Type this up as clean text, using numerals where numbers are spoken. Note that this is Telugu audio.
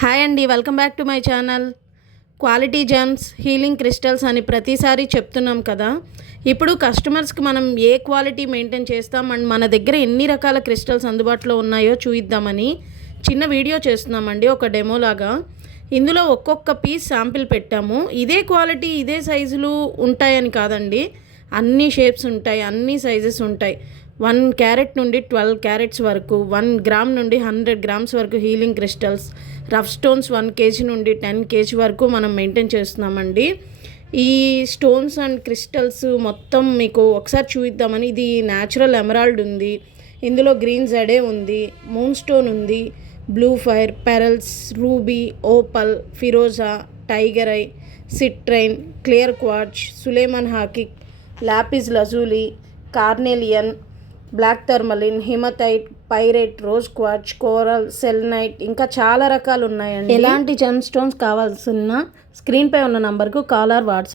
హాయ్ అండి, welcome back to my channel. Quality gems healing crystals అని ప్రతిసారి చెప్తున్నాం కదా. ఇప్పుడు కస్టమర్స్కి మనం ఏ క్వాలిటీ మెయింటైన్ చేస్తాం అండ్ మన దగ్గర ఎన్ని రకాల క్రిస్టల్స్ అందుబాటులో ఉన్నాయో చూయిద్దామని చిన్న వీడియో చేస్తున్నామండి, ఒక డెమో లాగా. ఇందులో ఒక్కొక్క పీస్ శాంపిల్ పెట్టాము. ఇదే క్వాలిటీ ఇదే సైజులు ఉంటాయని కాదండి, అన్ని షేప్స్ ఉంటాయి, అన్ని సైజెస్ ఉంటాయి. 1 క్యారెట్ నుండి 12 క్యారెట్స్ వరకు, 1 గ్రామ్ నుండి 100 గ్రామ్స్ వరకు healing crystals, rough stones 1 KG నుండి 10 కేజీ వరకు మనం మెయింటైన్ చేస్తున్నామండి. ఈ స్టోన్స్ అండ్ క్రిస్టల్స్ మొత్తం మీకు ఒకసారి చూపిద్దామని. ఇది న్యాచురల్ ఎమరాల్డ్ ఉంది, ఇందులో గ్రీన్ జడే ఉంది, మూన్ స్టోన్ ఉంది, blue fire, pearls, ruby, opal, ఫిరోజా, tiger eye, citrine, clear quartz, సులేమన్ హాకిక్, lapis lazuli, carnelian, black tourmaline, hematite, pyrite, rose quartz, coral, selenite, ఇంకా చాలా రకాలు ఉన్నాయండి. ఎలాంటి జెమ్ స్టోన్స్ కావాల్సిన స్క్రీన్పై ఉన్న నంబర్కు కాల్ ఆర్ వాట్సాప్